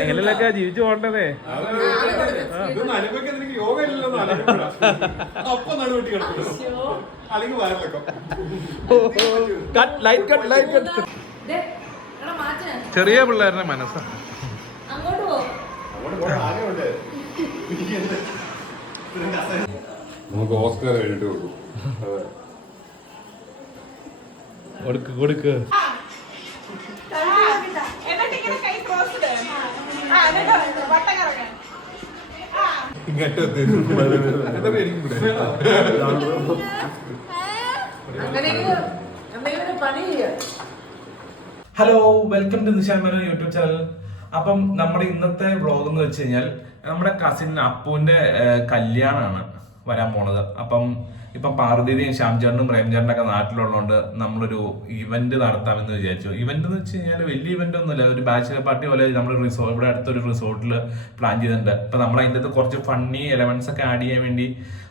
എങ്ങനെയൊക്കെ ജീവിച്ചു പോകേണ്ടതേ. ചെറിയ പിള്ളേരുടെ മനസ്സാണ്. നമുക്ക് ഓസ്കാർ കഴിഞ്ഞിട്ട് കൊടുക്ക് കൊടുക്ക്. Hello, welcome to Nishan Menon YouTube channel. അപ്പം നമ്മുടെ ഇന്നത്തെ വ്ളോഗ് എന്ന് വെച്ച് കഴിഞ്ഞാൽ നമ്മുടെ കസിൻ അപ്പുവിന്റെ കല്യാണമാണ് വരാൻ പോണത്. അപ്പം ഇപ്പം പാർവതിയും ശ്യാംചാണ്ടും പ്രേംചാണ്ടൊക്കെ നാട്ടിലുള്ളതുകൊണ്ട് നമ്മളൊരു ഇവന്റ് നടത്താമെന്ന് വിചാരിച്ചു. ഇവന്റ് എന്ന് വെച്ച് കഴിഞ്ഞാൽ വലിയ ഇവന്റ് ഒന്നുമില്ല, ഒരു ബാച്ചിലർ പാർട്ടി പോലെ നമ്മൾ ഇവിടെ അടുത്തൊരു റിസോർട്ടിൽ പ്ലാൻ ചെയ്തിട്ടുണ്ട്. ഇപ്പൊ നമ്മൾ അതിൻ്റെ അകത്ത് കുറച്ച് ഫണ്ണി എലമെന്റ്സ് ഒക്കെ ആഡ് ചെയ്യാൻ വേണ്ടി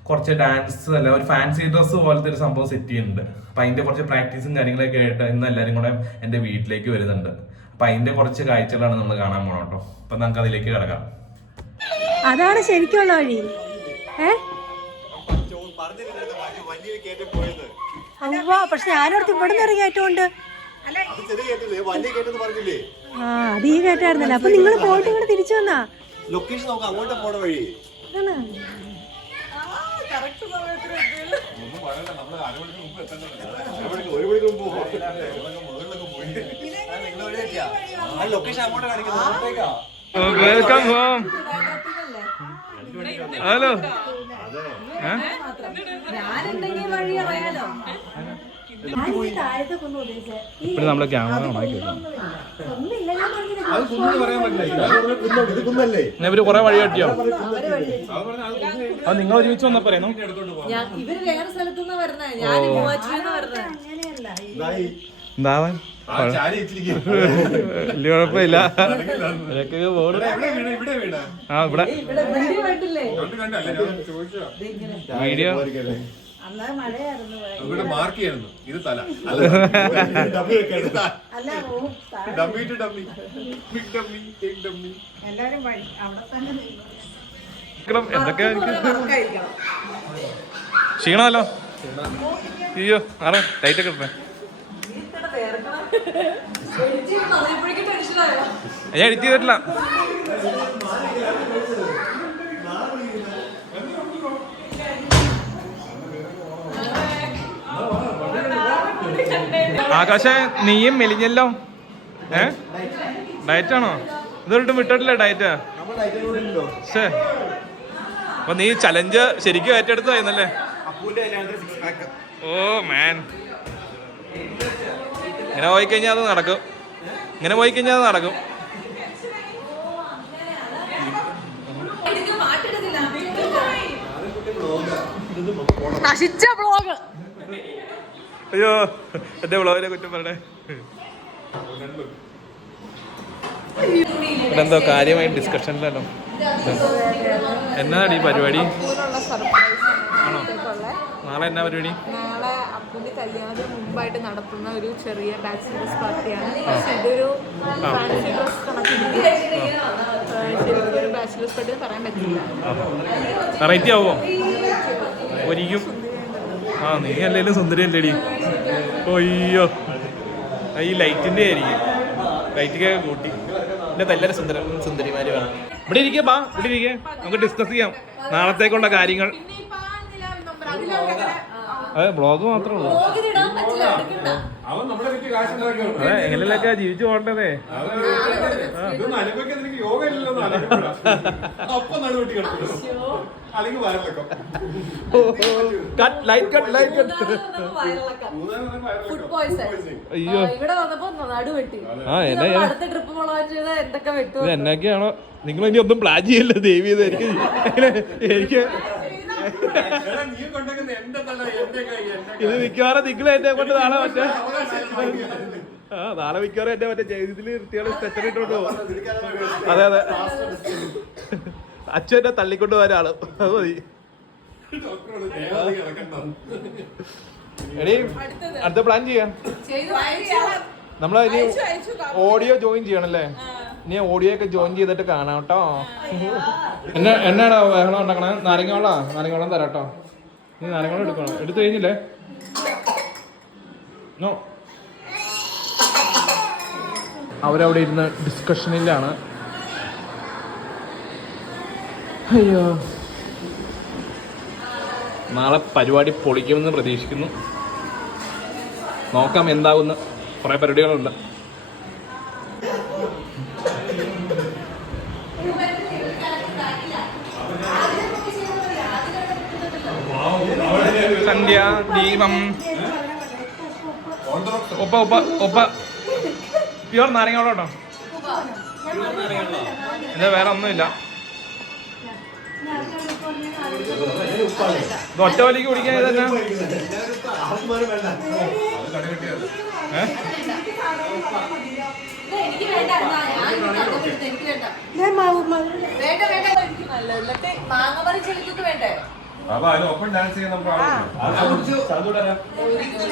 കുറച്ച് ഡാൻസ് അല്ല ഒരു ഫാൻസി ഡ്രസ്സ് പോലത്തെ ഒരു സംഭവം സെറ്റ് ചെയ്യുന്നുണ്ട്. അപ്പൊ അതിന്റെ കുറച്ച് പ്രാക്ടീസും കാര്യങ്ങളൊക്കെ ആയിട്ട് ഇന്ന് എല്ലാവരും കൂടെ എന്റെ വീട്ടിലേക്ക് വരുന്നുണ്ട്. അപ്പൊ അതിന്റെ കുറച്ച് കാഴ്ചകളാണ് നമ്മൾ കാണാൻ പോകണം കേട്ടോ. അപ്പൊ നമുക്ക് അതിലേക്ക് കിടക്കാം. അതാണ് ശരിക്കുള്ള വഴി. പക്ഷെ ഞാനോടത്ത് ഇവിടെ നിന്ന് കയറ്റമുണ്ട്. ആ അത് ഈ കയറ്റായിരുന്നല്ലോ. അപ്പൊ നിങ്ങൾ പോയിട്ട് ഇവിടെ തിരിച്ചു വന്നാ ലൊക്കേഷൻ നോക്കാം, അങ്ങോട്ട് പോണ വഴി. Welcome home. ഹലോ, ഇപ്പഴും നമ്മളെ ക്യാമറ ഇവര് കൊറേ വഴി കാട്ടിയോ? അത് നിങ്ങൾ ഒരുമിച്ച് വന്നാ പറയുന്നു. ഇവര് വേറെ സ്ഥലത്തുനിന്ന് പറഞ്ഞ എന്താവാൻ വലിയ കുഴപ്പമില്ല. ആ ഇവിടെ വീഡിയോ മാർക്ക് ചെയ്യുന്നു. ഇത് തല എന്തൊക്കെ ക്ഷീണമല്ലോ. അയ്യോ ആറേ ടൈറ്റ് ഒക്കെ ഇട്ടേ. ഞാൻ എഡിറ്റ് ചെയ്തിട്ടില്ല. ആകാശ നീയും മെലിഞ്ഞല്ലോ. ഡയറ്റാണോ? ഇതൊട്ടും വിട്ടിട്ടില്ല ഡയറ്റ്. അപ്പൊ നീ ചലഞ്ച് ശരിക്കും ഏറ്റെടുത്തായിരുന്നല്ലേ? ഓ മാൻ, ഇങ്ങനെ പോയിക്കഴിഞ്ഞാൽ അത് നടക്കും. ഇങ്ങനെ പോയിക്കഴിഞ്ഞാൽ അത് നടക്കും. അയ്യോ എന്റെ വ്ളോഗിനെ കുറ്റം പറയണേ. ഇവിടെ എന്തോ കാര്യമായി ഡിസ്കഷനിലല്ലോ. എന്നാണ് ഈ പരിപാടി? ആണോ? നാളെ എന്നാ പരിപാടി? നാളെ അപ്പുവിന്റെ കല്യാണത്തിന് മുമ്പായിട്ട് നടത്തുന്ന ഒരു ചെറിയ ബാച്ചിലേഴ്സ് പാർട്ടിയാണ്. പക്ഷെ ഇതൊരു ഫാൻസി ഡ്രസ് കണക്കിന് ശരിക്കും ഒരു ബാച്ചിലേഴ്സ് പാർട്ടി പറയാൻ പറ്റില്ല. വെറൈറ്റി ആവോ? ഒരിക്കും. ആ നീ അല്ലേലും സുന്ദരിയല്ലേടി. അയ്യോ ഈ ലൈറ്റിന്റെ ആയിരിക്കും. ലൈറ്റൊക്കെ കൂട്ടി എന്റെ എല്ലാവരും സുന്ദരിമാര് വേണം. ഇവിടെ ഇരിക്കേ ബാ, ഇവിടെ ഇരിക്കേ, നമുക്ക് ഡിസ്കസ് ചെയ്യാം നാളത്തേക്കുള്ള കാര്യങ്ങൾ. അതെ ബ്ലോഗ് മാത്രമേ ഉള്ളൂ. അതെ എങ്ങനെയൊക്കെ ജീവിച്ചു പോകേണ്ടതേ. അയ്യോ എന്നൊക്കെയാണോ? നിങ്ങൾ ഇനി ഒന്നും പ്ലാൻ ചെയ്യല്ലോ ദേവി. എനിക്ക് ഇത് മിക്കവാറും നിങ്ങൾ എന്നെ കൊണ്ട് നാളെ മറ്റേ നാളെ മിക്കവാറും എന്റെ മറ്റേ ഇതില് നിർത്തിയാണ് സ്റ്റെച്ചർ ഇട്ടോണ്ട് പോകും. അതെ അതെ, അച്ഛൻ എന്നെ തള്ളിക്കൊണ്ട് പോകാൻ ആളും. അത് മതി. എടീ അടുത്ത പ്ലാൻ ചെയ്യാം. നമ്മൾ ഇനി ഓഡിയോ ജോയിൻ ചെയ്യണല്ലേ? ഇനി ഓഡിയോ ഒക്കെ ജോയിൻ ചെയ്തിട്ട് കാണാം കേട്ടോ. എന്നാടാ ബഹളം ഉണ്ടാക്കണേ? നാരങ്ങ വെള്ളം തരാം കേട്ടോ. നീ നാരങ്ങ വെള്ളം എടുക്കണം. എടുത്തു കഴിഞ്ഞില്ലേ? നോ. അവരവിടെ ഇരുന്ന് ഡിസ്കഷനിലാണ്. അയ്യോ, നാളെ പരിപാടി പൊളിക്കുമെന്ന് പ്രതീക്ഷിക്കുന്നു. നോക്കാം എന്താകുന്ന. കുറേ പരിപാടികളുണ്ട്. സന്ധ്യ ദീപം ഒപ്പ പ്യൂർ നാരങ്ങ വെള്ളം കേട്ടോ. ഇത് വേറെ ഒന്നുമില്ല. ഇത് ഒറ്റ വലിക്ക് കുടിക്കാൻ ഇതന്നെ.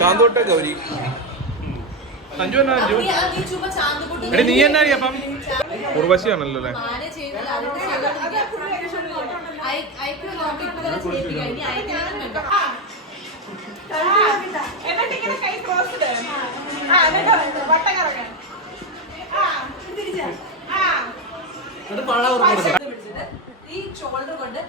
ചാന്തോട്ടെ ഗൗരി സഞ്ജു എന്നാ? സഞ്ജു എടി നീ എന്നാ അപ്പം ഉർവശിയാണല്ലോ അല്ലേ? ഈ ഷോൾഡർ കൊണ്ട്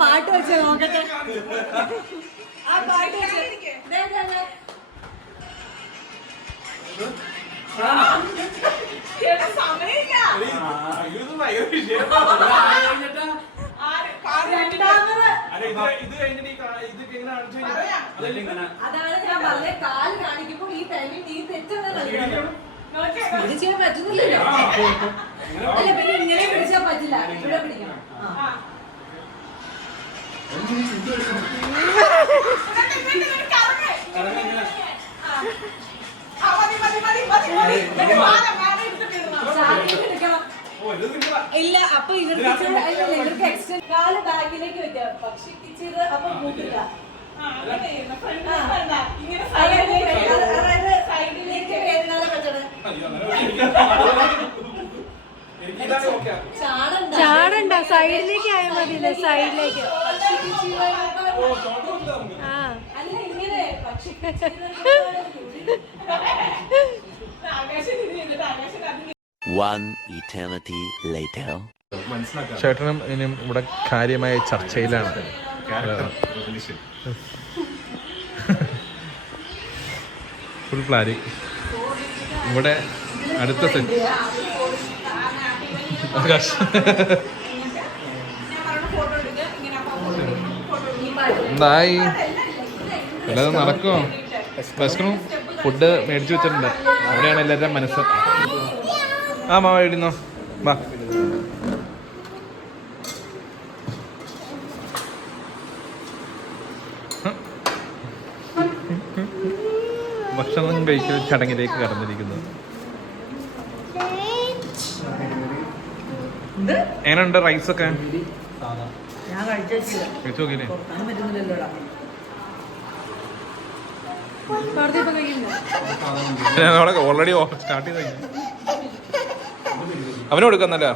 പാട്ട് വെച്ച് നോക്കട്ടെ. ആ പാട്ട് അതാണ് ഞാൻ പറഞ്ഞ കാല് കാണിക്കുമ്പോൾ ഈ ടൈമിൽ നീ തെറ്റുന്നത് ചെയ്യാൻ പറ്റുന്നില്ലല്ലോ. അല്ല പിന്നെ ഇങ്ങനെ പിടിച്ചാൽ പറ്റില്ല. ഇവിടെ പിടിക്കണം. ഇല്ല അപ്പൊ ഇവർക്ക് എക്സ്റ്റെൻഡ് കാല് ബാക്കിലേക്ക് വെക്കാം. പക്ഷെ കിച്ചത് അപ്പൊ കൂട്ടില്ല. സൈഡിലേക്ക് വേദനാലെ പറ്റണേ. ചാടണ്ട, സൈഡിലേക്ക് ആയാൽ മതിയില്ലേ? സൈഡിലേക്ക്. ആ അല്ല ഇങ്ങനെ പക്ഷെ One eternity later. ചേട്ടനും ഇനിയും ഇവിടെ കാര്യമായ ചർച്ചയിലാണ്. Full planning. ഇവിടെ അടുത്ത സെറ്റ് എന്തായി? എല്ലാതും നടക്കുമോ? ഭക്ഷണം ഫുഡ് മേടിച്ചു വെച്ചിട്ടുണ്ട്. അവിടെയാണ് എല്ലാവരുടെയും മനസ്സ്. ആ മാവ ഇടുന്നോ വാ. ഭക്ഷണം കഴിക്കൽ ചടങ്ങിലേക്ക് കടന്നിരിക്കുന്നു. എങ്ങനെയുണ്ട് റൈസൊക്കെ? കഴിച്ചു നോക്കിയില്ലേ? ഓൾറെഡി സ്റ്റാർട്ട് ചെയ്ത് കഴിഞ്ഞു. അവന് കൊടുക്കുന്നല്ല.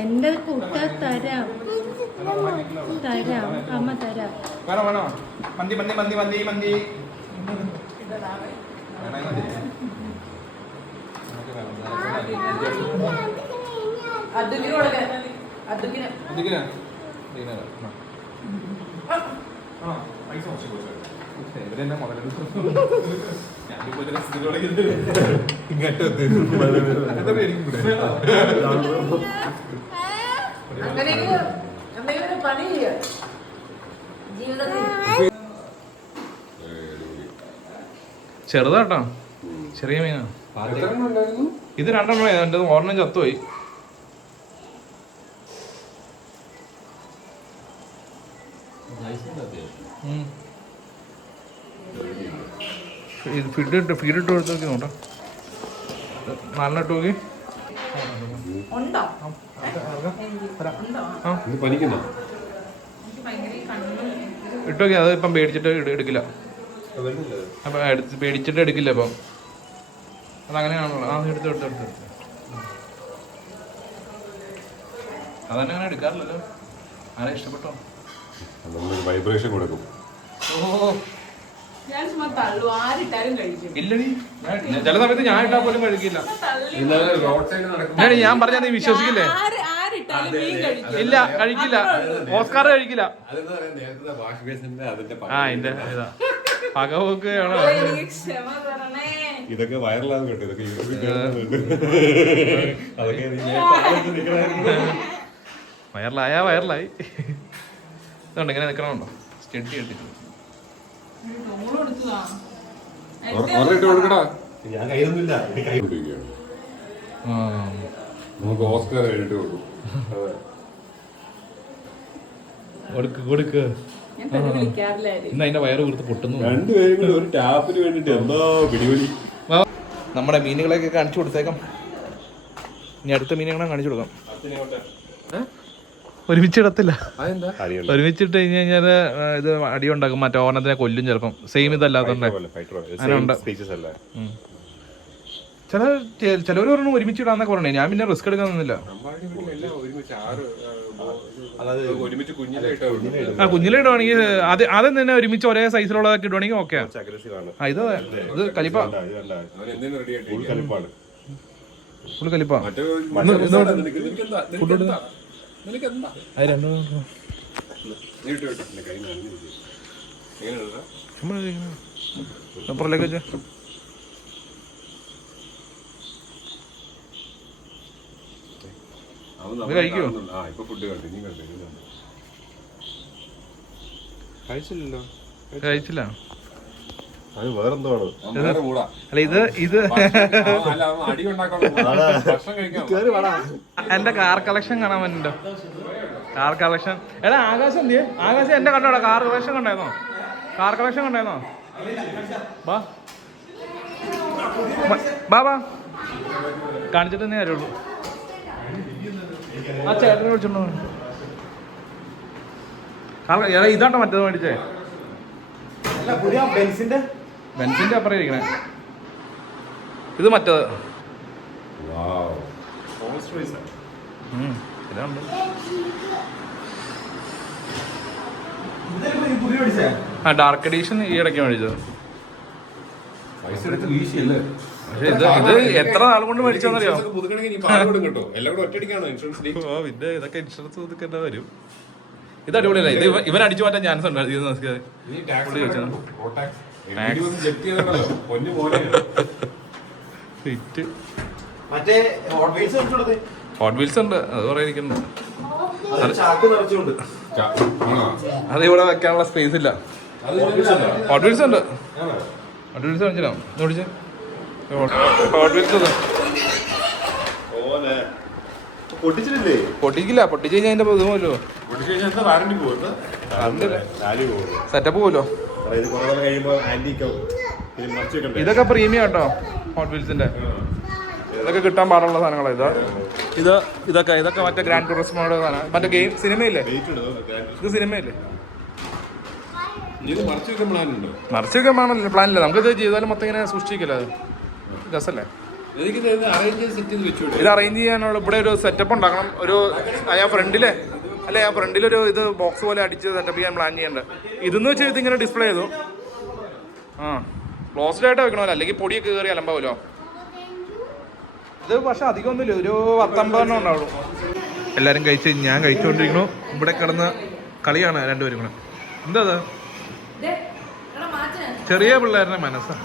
എന്റെ കുട്ട തരാം അമ്മ തരാം. വേണോ മന്തി മന്തി മന്തി മന്തി മന്തി ചെറുതാട്ടോ, ചെറിയ മീനാ. ഇത് രണ്ടെണ്ണം. എൻ്റെ ഓർണം ചത്തുപോയി. ഫീഡ് ഇട്ട് കൊടുത്ത് നോക്കി നോട്ടോ. 4 ഇട്ട് നോക്കി. ഇട്ട് നോക്കി. അത് ഇപ്പം പേടിച്ചിട്ട് എടുക്കില്ല. അപ്പം പേടിച്ചിട്ട് എടുക്കില്ല. അപ്പം അതങ്ങനെയാണല്ലോ. എടുത്ത് അതന്നെ അങ്ങനെ എടുക്കാറില്ലല്ലോ. ആരെ ഇഷ്ടപ്പെട്ടോ? വൈബ്രേഷൻ കൊടുക്കും. ഇല്ലടി, ചില സമയത്ത് ഞാൻ ഇട്ടാ പോലും കഴിക്കില്ല. ഞാൻ പറഞ്ഞാ നീ വിശ്വസിക്കില്ലേ? ഇല്ല, കഴിക്കില്ല. ഓസ്കാർ കഴിക്കില്ല. ഇതിന്റെ ഇതാ പകവൊക്കെയാണോ? ഇതൊക്കെ വൈറലാകും കേട്ടോ. ഇതൊക്കെ അതൊക്കെ വൈറലായി. ഇതുകൊണ്ട് ഇങ്ങനെ നിൽക്കണമുണ്ടോ? സ്റ്റഡി എടുത്തിട്ട് ഞാൻ കയ്യിലൊന്നുമില്ല. നമുക്ക് ഓസ്കാർ കഴിഞ്ഞിട്ട് കൊടുക്കും. കൊടുക്ക്. ഇന്ന് അതിന്റെ വയറ് കൊടുത്ത് പൊട്ടുന്നു. രണ്ടുപേരും കൂടി ഒരു ടാപ്പിന് വേണ്ടിട്ട് എന്തോ പിടിപൊലി. നമ്മുടെ മീനുകളെയൊക്കെ കാണിച്ചു കൊടുത്തേക്കാം. ഇനി അടുത്ത മീനുകളെ കാണിച്ചു കൊടുക്കാം. ഒരുമിച്ചിടത്തില്ല. ഒരുമിച്ചിട്ട് കഴിഞ്ഞ് കഴിഞ്ഞാൽ ഇത് അടി ഉണ്ടാക്കും. മറ്റേ ഓണത്തിനെ കൊല്ലും ചിലപ്പം. സെയിം ഇതല്ലാത്തതുകൊണ്ട് അങ്ങനെ ഉണ്ട്. ചിലവർ പറഞ്ഞു ഒരുമിച്ചിടാന്നൊക്കെ പറഞ്ഞേ. ഞാൻ പിന്നെ റിസ്ക് എടുക്കാൻ നിന്നില്ല. കുഞ്ഞിലെ ഇടുവാണെങ്കിൽ ആദ്യം തന്നെ ഒരുമിച്ച് ഒരേ സൈസിലുള്ളതൊക്കെ ഇടുവാണെങ്കിൽ ഓക്കെ. ഇത് കലിപ്പ ഫുൾ കലിപ്പ. അപ്പുറത്തേക്ക് വെച്ച കഴിക്കോ? കഴിച്ചില്ല. അത് വേറെന്തോ ആണ്. അല്ല ഇത് എന്റെ കാർ കളക്ഷൻ കാണാൻ പറ്റുന്നുണ്ടോ? Car collection. എടാ ആകാശം എന്തിയെ? ആകാശം എന്റെ കണ്ടോടാ. കാർ കളക്ഷൻ കണ്ടായിരുന്നോ? ബാ കാണിച്ചിട്ട് തന്നെ കാര്യമുള്ളൂ. ആ ചേട്ടനെ വിളിച്ചോണ്ടോ? ഇതാട്ടോ മറ്റേത് മേടിച്ചേ. ബെൻസിന്റെ അപ്പുറം ഇരിക്കണേ. ഇത് മറ്റേത്. ആ ഡാർക്ക് എഡീഷൻ ഈ ഇടയ്ക്ക് മേടിച്ചത്. പക്ഷെ ഇത് എത്ര നാൾ കൊണ്ട് മേടിച്ചോന്നറിയോ? പിന്നെ ഇതൊക്കെ ഇൻഷുറൻസ് പുതുക്കേണ്ട വരും. ഇത് അടിപൊളിയല്ലേ? ഇത് ഇവൻ അടിച്ചു മാറ്റാൻ ചാൻസ് ഉണ്ട്. ഹോട്ട് വീൽസ് ഉണ്ട്. അത് കുറെ ഇരിക്കുന്നു. അത് ഇവിടെ വെക്കാനുള്ള സ്പേസ് ഇല്ല. ഹോട്ട് വീൽസ് ഉണ്ട്. ഹോട്ട് വീൽസ് കാണിച്ചില്ല. ഹോട്ട് വീൽസ് പൊട്ടിക്കില്ല. പൊട്ടിച്ച് കഴിഞ്ഞാൽ അതിന്റെ ഇത് പോലോ സെറ്റപ്പ് പോലോ. ഇതൊക്കെ പ്രീമിയം കേട്ടോ ഹോട്ട് വീൽസിന്റെ. ഇതൊക്കെ കിട്ടാൻ പാടുള്ള സാധനങ്ങളാണ്. ഇതൊക്കെ മറ്റേ ഗ്രാൻഡ് ടൂറിസ്മോയുടെ സാധനം. മറ്റേ ഗെയിം സിനിമയില്ലേ? ഇത് സിനിമയില്ലേ? മറിച്ച് വെക്കാൻ പ്ലാനില്ല. നമുക്കിത് ചെയ്താലും മൊത്തം ഇങ്ങനെ സൂക്ഷിക്കില്ല. അത് രസല്ലേ? ഇത് അറേഞ്ച് ചെയ്യാനുള്ള ഇവിടെ ഒരു സെറ്റപ്പ് ഉണ്ടാക്കണം. ഞാൻ ഫ്രണ്ടിലൊരു ഇത് ബോക്സ് പോലെ അടിച്ച് സെറ്റപ്പ് ചെയ്യാൻ പ്ലാൻ ചെയ്യേണ്ടത്. ഇതെന്ന് വെച്ചാൽ ഇതിങ്ങനെ ഡിസ്പ്ലേ ചെയ്തു. ക്ലോസ്ഡ് ആയിട്ട് വെക്കണമല്ലോ, അല്ലെങ്കിൽ പൊടിയൊക്കെ കയറി അലമ്പാവല്ലോ. ഇത് പക്ഷെ അധികമൊന്നുമില്ല. ഒരു 19 ഉണ്ടാവുള്ളൂ. എല്ലാവരും കഴിച്ച് ഞാൻ കഴിച്ചുകൊണ്ടിരിക്കണു. ഇവിടെ കിടന്ന് കളിയാണ് രണ്ടുപേരും കൂടെ. എന്താ ചെറിയ പിള്ളേരുടെ മനസ്സാണ്.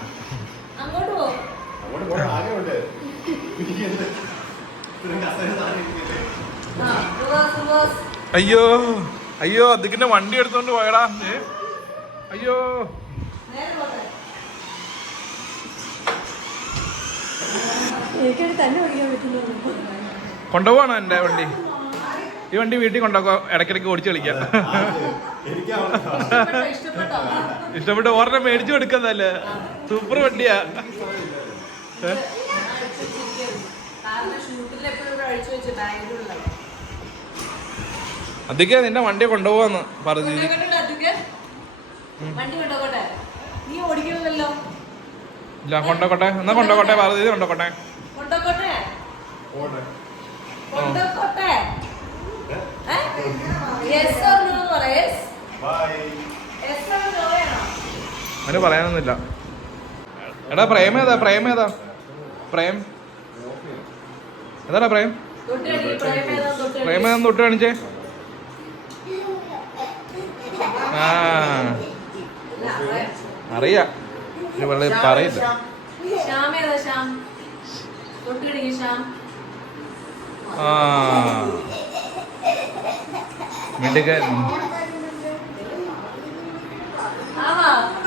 അയ്യോ അതിന്റെ വണ്ടി എടുത്തോണ്ട് പോയടാ. അയ്യോ കൊണ്ടുപോവാണോ എന്റെ വണ്ടി? ഈ വണ്ടി വീട്ടിൽ കൊണ്ടുപോകോ? ഇടയ്ക്കിടയ്ക്ക് ഓടിച്ച് കളിക്കാം. ഇഷ്ടപ്പെട്ടോ? ഇഷ്ടപ്പെട്ട് ഓർഡർ മേടിച്ചു കൊടുക്കുന്നല്ലേ? സൂപ്പർ വണ്ടിയാ. അതൊക്കെ നിന്റെ വണ്ടി കൊണ്ടുപോവാന്ന് പറഞ്ഞു. വണ്ടി കൊണ്ടോട്ടെ, നീ ഓടിക്കണമല്ലോ. ഇല്ല കൊണ്ടോട്ടെ, എന്നാ കൊണ്ടോട്ടെ പറഞ്ഞു. കൊണ്ടോട്ടെ കൊണ്ടോട്ടെ കൊണ്ടോട്ടെ. അവന് പറയാനൊന്നുമില്ല. എടാ പ്രേം ഏതാ? പ്രേം ഏതാ? പ്രേം ഏതാടാ? പ്രേം പ്രേം ഏതാ? തൊട്ട് കാണിച്ചേ. ആ അറിയാ, പറയില്ല. ആ മിണ്ടുക.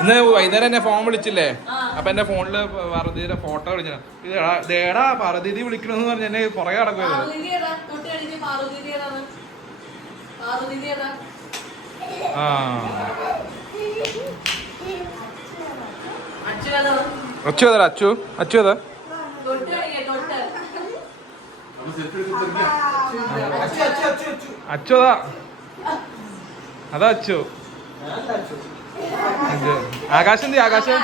ഇന്ന് വൈകുന്നേരം എന്നെ ഫോൺ വിളിച്ചില്ലേ? അപ്പൊ എന്റെ ഫോണില് പാർവതിയുടെ ഫോട്ടോ വിളിച്ചു. ഇതേടാ പാർവതി വിളിക്കണമെന്ന് പറഞ്ഞ എന്നെ പുറകെ നടക്കുവായിരുന്നു. ആ അച്ചു ഏതാ? അച്ചു അച്ചു ഏതാ? അച്ചു അതാ, അതാ അച്ചു. ആകാശം എന്തി? ആകാശം.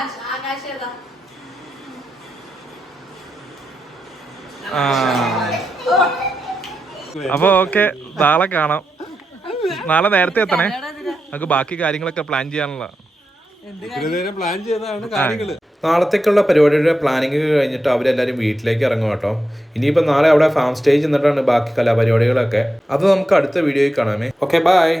ആ അപ്പൊ ഓക്കെ, നാളെ കാണാം. നാളെ നേരത്തെ എത്തണേ, നമുക്ക് ബാക്കി കാര്യങ്ങളൊക്കെ പ്ലാൻ ചെയ്യാനുള്ള. നേരം പ്ലാൻ ചെയ്തതാണ് കാര്യങ്ങള്. നാളത്തേക്കുള്ള പരിപാടിയുടെ പ്ലാനിങ് കഴിഞ്ഞിട്ട് അവരെല്ലാവരും വീട്ടിലേക്ക് ഇറങ്ങും കേട്ടോ. ഇനിയിപ്പോൾ നാളെ അവിടെ ഫാം സ്റ്റേജ് എന്നിട്ടാണ് ബാക്കി കലാപരിപാടികളൊക്കെ. അത് നമുക്ക് അടുത്ത വീഡിയോയിൽ കാണാമേ. Okay bye.